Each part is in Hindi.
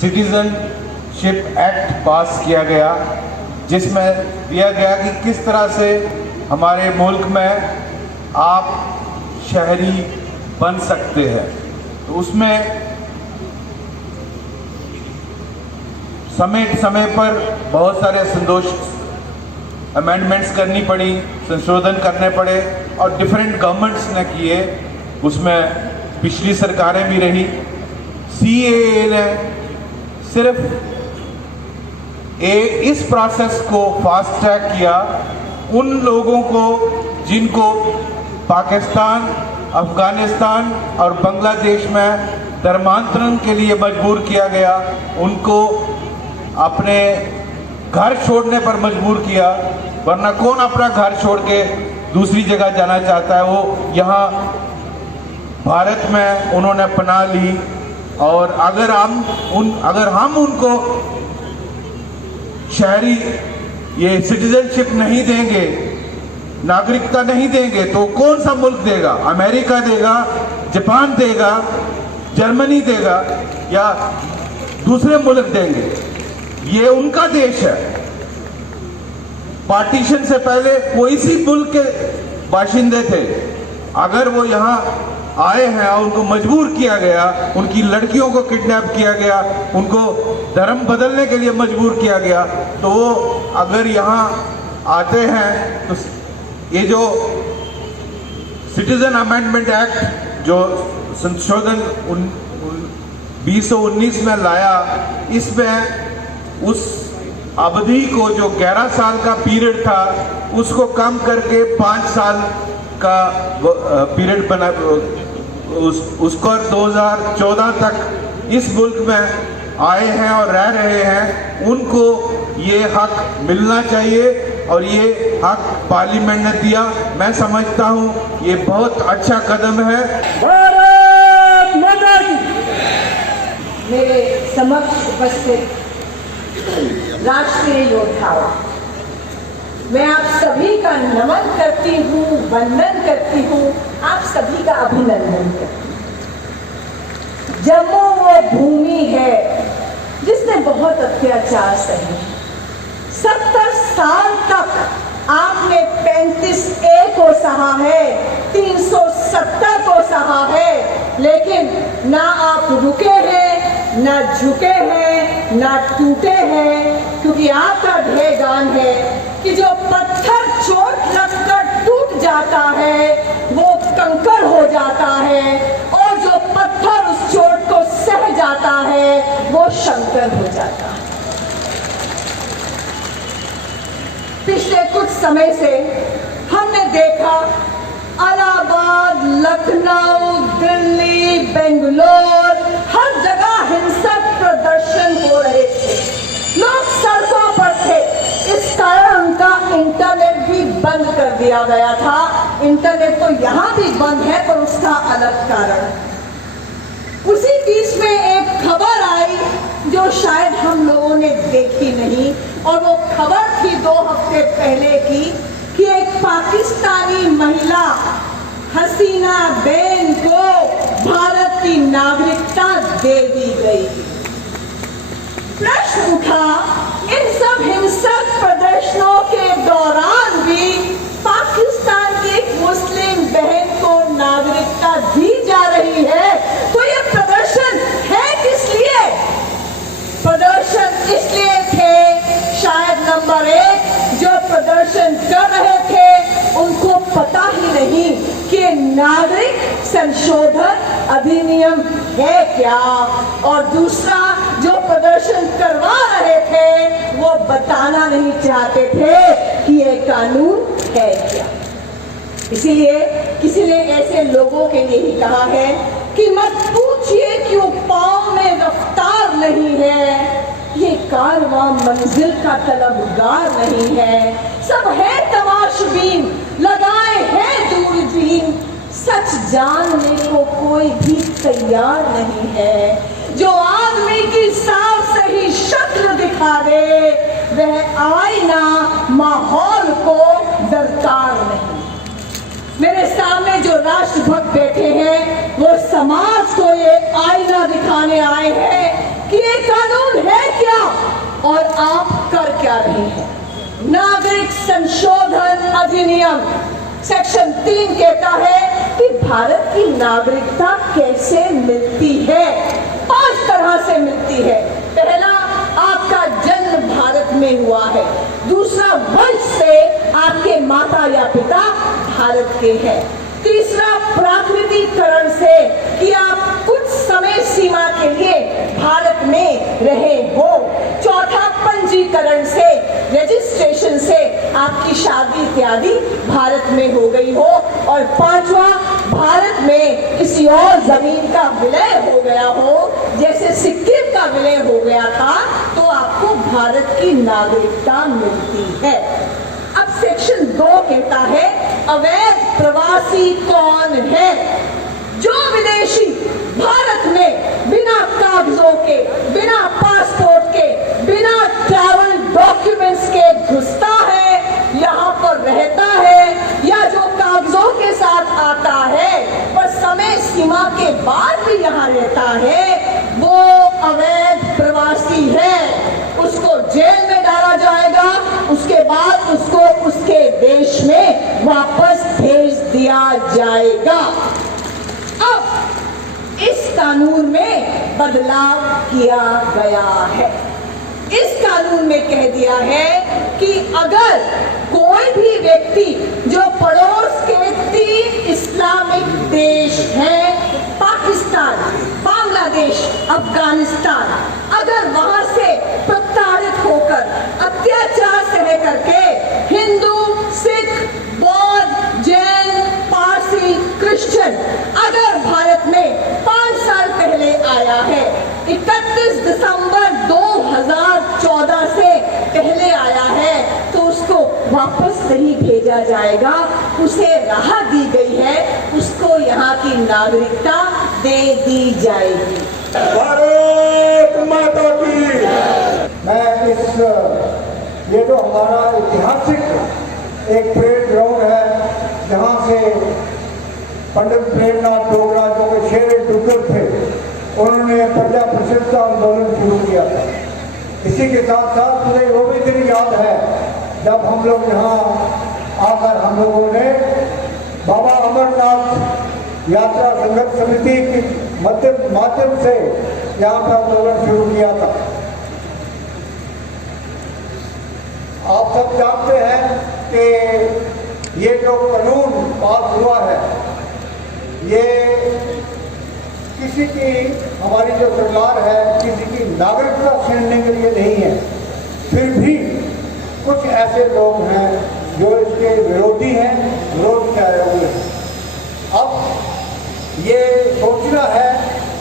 सिटीजनशिप एक्ट पास किया गया, जिसमें दिया गया कि किस तरह से हमारे मुल्क में आप शहरी बन सकते हैं। तो उसमें समय पर बहुत सारे अमेंडमेंट्स करनी पड़ी, संशोधन करने पड़े और डिफरेंट गवर्नमेंट्स ने किए, उसमें पिछली सरकारें भी रही। CAA ने सिर्फ इस प्रोसेस को फास्ट ट्रैक किया उन लोगों को जिनको पाकिस्तान, अफगानिस्तान और बांग्लादेश में धर्मांतरण के लिए मजबूर किया गया, उनको अपने घर छोड़ने पर मजबूर किया, वरना कौन अपना घर छोड़ के दूसरी जगह जाना चाहता है। वो यहाँ भारत में उन्होंने पनाह ली, और अगर हम उनको शहरी ये सिटीजनशिप नहीं देंगे, नागरिकता नहीं देंगे, तो कौन सा मुल्क देगा? अमेरिका देगा, जापान देगा, जर्मनी देगा, या दूसरे मुल्क देंगे? ये उनका देश है। पार्टीशन से पहले कोई सी मुल्क के बाशिंदे थे, अगर वो यहाँ आए हैं और उनको मजबूर किया गया, उनकी लड़कियों को किडनैप किया गया, उनको धर्म बदलने के लिए मजबूर किया गया, तो वो अगर यहाँ आते हैं तो ये जो सिटीजन अमेंडमेंट एक्ट जो संशोधन 2019 में लाया, इसमें उस अवधि को जो 11 साल का पीरियड था उसको कम करके 5 साल का पीरियड बना, उसको 2014 तक इस मुल्क में आए हैं और रह रहे हैं, उनको ये हक मिलना चाहिए, और ये हक पार्लियामेंट ने दिया। मैं समझता हूँ ये बहुत अच्छा कदम है। भारत माता की। मेरे समक्ष उपस्थित राष्ट्रीय योद्धाओं, मैं आप सभी का नमन करती हूँ, वंदन करती हूँ, आप सभी का अभिनंदन करती हूँ। जम्मू वो भूमि है जिसने बहुत अत्याचार सहे। 70 साल तक आपने 35A को सहा है, 370 को सहा है, लेकिन ना आप रुके हैं, ना झुके हैं, ना टूटे हैं, क्योंकि आपका ध्येय गान है कि जो पत्थर चोट लगकर टूट जाता है वो कंकड़ हो जाता है, और जो पत्थर उस चोट को सह जाता है वो शंकर हो जाता है। पिछले कुछ समय से हमने देखा इलाहाबाद, लखनऊ, दिल्ली, बेंगलोर, हर जगह हिंसक प्रदर्शन हो रहे थे, लोग सड़कों पर थे। इस कारण उनका इंटरनेट भी बंद कर दिया गया था। इंटरनेट तो यहाँ भी बंद है, पर उसका अलग कारण। उसी बीच में एक खबर आई जो शायद हम लोगों ने देखी नहीं, और वो खबर थी 2 हफ्ते पहले की, कि एक पाकिस्तानी महिला हसीना बेन को भारत की नागरिकता दे दी गई। प्रश्न उठा, इन सब हिंसक प्रदर्शनों के दौरान भी पाकिस्तान की एक मुस्लिम बहन को नागरिकता दी जा रही है, तो ये प्रदर्शन है किस लिए? प्रदर्शन इसलिए थे, शायद नंबर 1, जो प्रदर्शन कर रहे थे उनको पता ही नहीं कि नागरिक संशोधन अधिनियम है क्या, और दूसरा जो प्रदर्शन करवा रहे थे वो बताना नहीं चाहते थे कि ये कानून है क्या। इसीलिए किसी ने ऐसे लोगों के लिए ही कहा है कि मत पूछिए क्यों पाँव में रफ्तार नहीं है, ये कारवां मंजिल का तलबगार नहीं है। सब है तमाशबीन, लगाए हैं दूरबीन, सच जानने को कोई भी तैयार नहीं है। जो आदमी की साफ सही शक्ल दिखा दे, वह आईना माहौल को दरकार नहीं। मेरे सामने जो राष्ट्रभक्त बैठे हैं वो समाज को ये आईना दिखाने आए हैं कि ये कानून और आप कर क्या रहे हैं? नागरिक संशोधन अधिनियम सेक्शन 3 कहता है कि भारत की नागरिकता कैसे मिलती है। 5 तरह से मिलती है। पहला, आपका जन्म भारत में हुआ है। दूसरा, वंश से आपके माता या पिता भारत के हैं। तीसरा, प्राकृतिकरण से कि आप कुछ समय सीमा के लिए भारत में रहे हो। चौथा, पंजीकरण से, रजिस्ट्रेशन से आपकी शादी इत्यादि भारत में हो गई हो। और पांचवा, भारत में किसी और जमीन का विलय हो गया हो, जैसे सिक्किम का विलय हो गया था, तो आपको भारत की नागरिकता मिलती है। अब सेक्शन 2 कहता है अवैध प्रवासी कौन है? जो विदेशी भारत में बिना कागजों के, बिना पासपोर्ट के, बिना ट्रैवल डॉक्यूमेंट्स के घुसता है, यहाँ पर रहता है, या जो कागजों के साथ आता है पर समय सीमा के बाद भी यहाँ रहता है, वो अवैध प्रवासी है। उसको जेल में डाला जाएगा, उसके बाद उसको उसके देश में वापस भेज दिया जाएगा। अब इस कानून में बदलाव किया गया है। इस कानून में कह दिया है कि अगर कोई भी व्यक्ति जो पड़ोस के 3 इस्लामिक देश हैं, पाकिस्तान, बांग्लादेश, अफगानिस्तान, अगर वहां से प्रताड़ित होकर अत्याचार सह करके हिंदू, सिख, बौद्ध, जैन, पारसी, क्रिश्चियन अगर भारत में 5 साल पहले आया है, 31 दिसंबर 2014 से पहले आया है, तो उसको वापस नहीं भेजा जाएगा। उसे राहत दी गई है, उसको यहाँ की नागरिकता दे दी जाएगी। भारत माता की। मैं ये जो हमारा ऐतिहासिक एक परेड ग्राउंड है, जहाँ से पंडित प्रेमनाथ डोगरा जो कि शेर डुग्गर थे, उन्होंने प्रजा प्रसिद्धता आंदोलन शुरू किया था। इसी के साथ साथ मुझे वो भी दिन याद है जब हम लोग यहाँ आकर हम लोगों ने बाबा अमरनाथ यात्रा संघर्ष समिति के माध्यम से यहाँ पर आंदोलन शुरू किया था। आप सब जानते हैं कि ये जो कानून पास हुआ है, ये किसी की, हमारी जो सरकार है, किसी की नागरिकता छीनने के लिए नहीं है। फिर भी कुछ ऐसे लोग हैं जो इसके विरोधी हैं, विरोध किए हुए हैं। अब ये सोचना है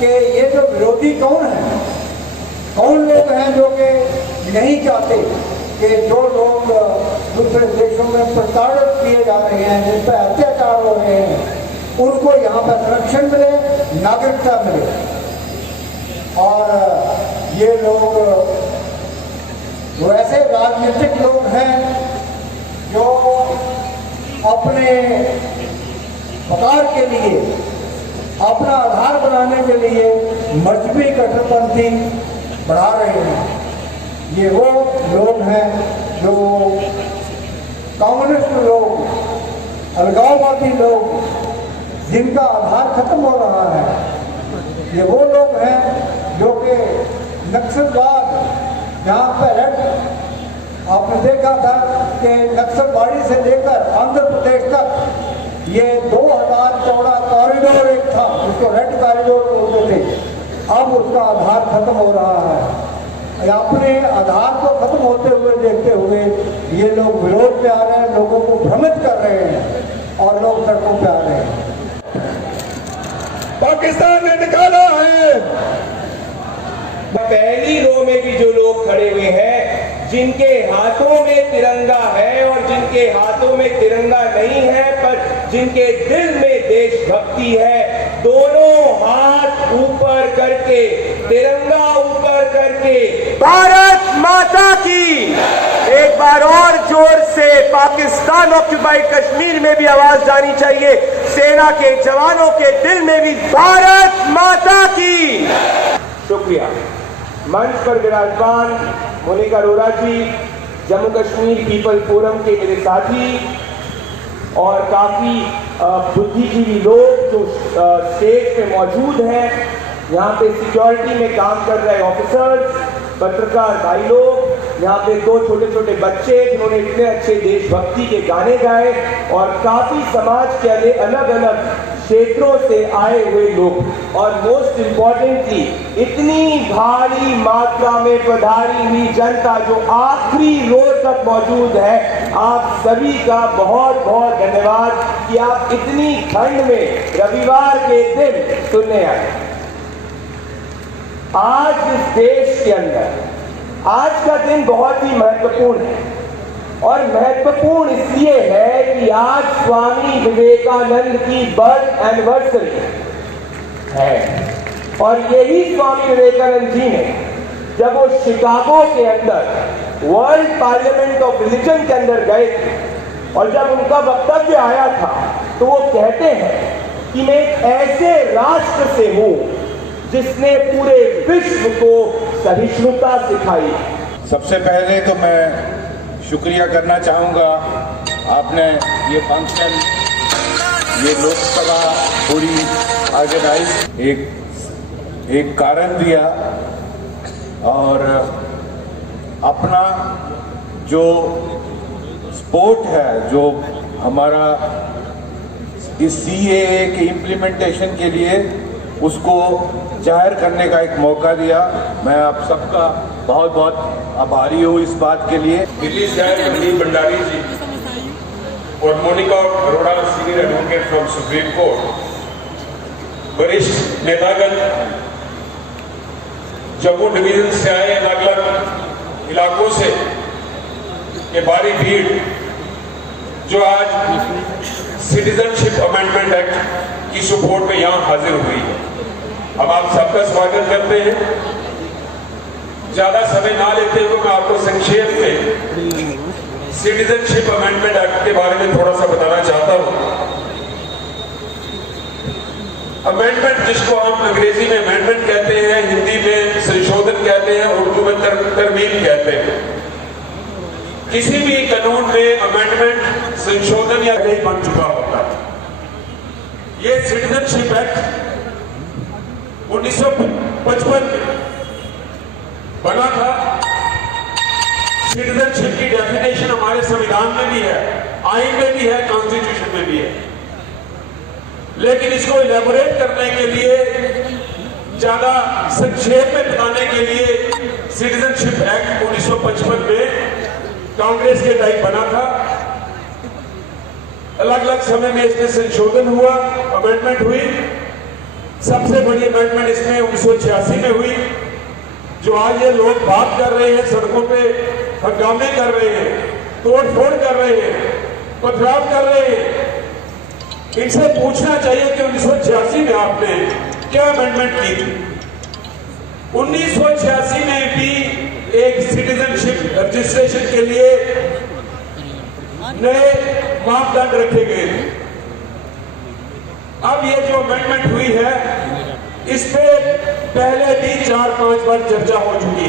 कि ये जो विरोधी कौन है, कौन लोग हैं जो कि नहीं चाहते कि जो लोग दूसरे देशों में प्रताड़ित किए जा रहे हैं, जिन पर अत्याचार हो रहे हैं, उनको यहाँ पर संरक्षण मिले, नागरिकता मिले। और ये लोग वो ऐसे राजनीतिक लोग हैं जो अपने पगार के लिए, अपना आधार बनाने के लिए मजहबी कट्टरपंथी बढ़ा रहे हैं। ये वो लोग हैं जो कम्युनिस्ट लोग, अलगाववादी लोग, जिनका आधार खत्म हो रहा है। ये वो लोग हैं जो कि नक्सलवाद, जहाँ पर आपने देखा था कि नक्सलबाड़ी से लेकर आंध्र प्रदेश तक ये 2000 चौड़ा कॉरिडोर एक था, उसको रेड कॉरिडोर बोलते थे। अब उसका आधार खत्म हो रहा है। अपने आधार को खत्म होते हुए देखते हुए ये लोग विरोध में आ रहे हैं, लोगों को भ्रमित कर रहे हैं और लोग सड़कों पे आ रहे हैं। पाकिस्तान ने निकाला है। पहली रो में भी जो लोग खड़े हुए हैं, जिनके हाथों में तिरंगा है और जिनके हाथों में तिरंगा नहीं है, पर जिनके दिल में देशभक्ति है, दोनों हाथ ऊपर करके, तिरंगा ऊपर करके, भारत माता की एक बार और जोर से पाकिस्तान ऑक्युपाइड कश्मीर में भी आवाज जानी चाहिए। सेना के जवानों के दिल में भी भारत माता की। शुक्रिया। मंच पर विराजमान मोनिका अरोड़ा जी, जम्मू कश्मीर पीपल फोरम के मेरे साथी और काफ़ी बुद्धिजीवी लोग जो स्टेज पे मौजूद हैं, यहाँ पे सिक्योरिटी में काम कर रहे ऑफिसर्स, पत्रकार भाई लोग, यहाँ पे 2 छोटे छोटे बच्चे जिन्होंने इतने अच्छे देशभक्ति के गाने गाए और काफ़ी समाज के अलग अलग क्षेत्रों से आए हुए लोग, और मोस्ट इम्पॉर्टेंटली इतनी भारी मात्रा में पधारी हुई जनता जो आखिरी रोज तक मौजूद है। आप सभी का बहुत बहुत धन्यवाद कि आप इतनी ठंड में रविवार के दिन सुनने आए। आज इस देश के अंदर आज का दिन बहुत ही महत्वपूर्ण है, और महत्वपूर्ण इसलिए है कि आज स्वामी विवेकानंद की बर्थ एनिवर्सरी है। और यही स्वामी विवेकानंद जी ने जब वो शिकागो के अंदर वर्ल्ड पार्लियामेंट ऑफ रिलीजन के अंदर गए थे, और जब उनका वक्तव्य आया था तो वो कहते हैं कि मैं एक ऐसे राष्ट्र से हूं जिसने पूरे विश्व को सहिष्णुता सिखाई। सबसे पहले तो मैं शुक्रिया करना चाहूँगा, आपने ये फंक्शन, ये लोकसभा पूरी ऑर्गेनाइज एक कारण दिया, और अपना जो स्पोर्ट है, जो हमारा इस CAA के इम्प्लीमेंटेशन के लिए उसको जाहिर करने का एक मौका दिया। मैं आप सबका बहुत बहुत आभारी हूँ इस बात के लिए। दिल्ली से आए रणदीप भंडारी जी और Monika Arora, senior advocate from Supreme Court, वरिष्ठ नेतागण, जम्मू डिवीजन से आए अलग अलग इलाकों से ये भारी भीड़ जो आज सिटीजनशिप अमेंडमेंट एक्ट की सपोर्ट में यहाँ हाजिर हुई है। हम आप सबका स्वागत करते हैं। ज्यादा समय ना लेते हुए मैं आपको संक्षेप में सिटीजनशिप अमेंडमेंट एक्ट के बारे में थोड़ा सा बताना चाहता हूं। अमेंडमेंट, जिसको हम अंग्रेजी में अमेंडमेंट कहते हैं, हिंदी में संशोधन कहते हैं, उर्दू में तरमीम कहते हैं। किसी भी कानून में अमेंडमेंट, संशोधन या नहीं बन चुका होता। ये सिटीजनशिप एक्ट 1955 में बना था। सिटीजनशिप की डेफिनेशन हमारे संविधान में भी है, आइन में भी है, कॉन्स्टिट्यूशन में भी है। लेकिन इसको इलेबोरेट करने के लिए, ज्यादा संक्षेप में बताने के लिए, सिटीजनशिप एक्ट 1955 में कांग्रेस के टाइम बना था। अलग अलग समय में इसमें संशोधन हुआ, अमेंडमेंट हुई। सबसे बड़ी अमेंडमेंट इसमें 1986 में हुई। जो आज ये लोग बात कर रहे हैं, सड़कों पे हंगामे कर रहे हैं, तोड़ फोड़ कर रहे हैं, पथराव कर रहे हैं, इनसे पूछना चाहिए कि 1986 में आपने क्या अमेंडमेंट की थी। 1986 में भी एक सिटीजनशिप रजिस्ट्रेशन के लिए नए मापदंड रखे गए थे। अब ये जो अमेंडमेंट हुई है, इस पे पहले भी 4-5 बार चर्चा हो चुकी है।